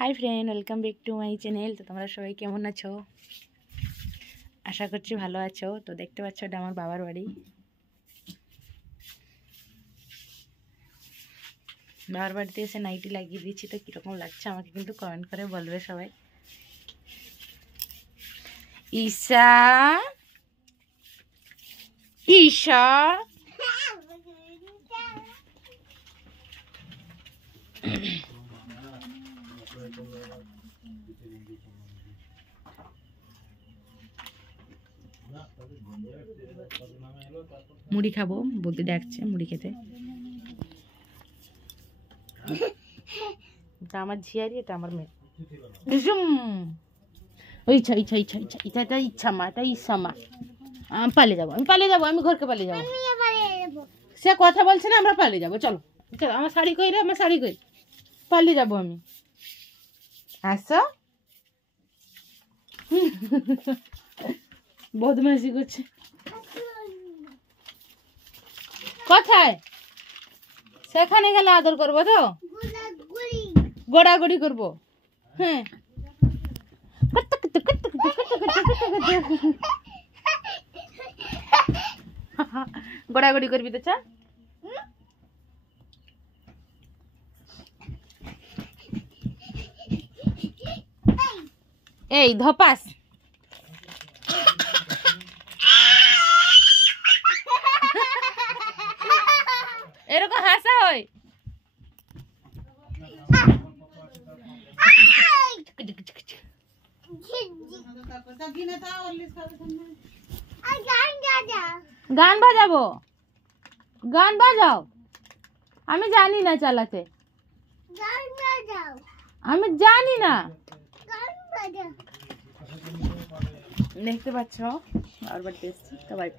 High friend welcome back to my channel. तो तुम्हारा सबाई केमन आछो? आशा करछि भालो आछो। तो देखते पाচ্ছ এটা আমার বাবার বাড়ি। বাবার বাড়িতে এসে নাইটি লাগিয়ে দিয়েছি। তো কিরকম লাগছে আমাকে কিন্তু কমেন্ট করে বলবে সবাই। ঈশা ঈশা মুড়ি খাবো বলতে ডাকছে মুড়ি খেতে। এটা আমার ঝিয়ারি, এটা আমার মেয়ে। ইচ্ছা ইচ্ছা ইচ্ছা ইচ্ছা ইচ্ছা এটা ইচ্ছা মা, এটা ইচ্ছা মা। আমি পালিয়ে যাবো, আমি পালিয়ে যাবো, আমি ঘরকে পালিয়ে যাবো। সে কথা বলছে না, আমরা পালিয়ে যাবো। চলো চলো, আমার শাড়ি কই রে, আমার শাড়ি কই, পালিয়ে যাবো আমি। আসো বদমাইশি করছে। কোথায়? সেখানে গেলে আদর করবো তো, গোড়াগড়ি করবো। হ্যাঁ গোড়াগড়ি করবি তো? চা এই ধপাস এরকম হাসা হয়। গান বাজাবো, গান বাজাও। আমি জানি না চালাতে, আমি জানি না। দেখতে পাচ্ছ আর বাড়িতে এসছি তো। বাই।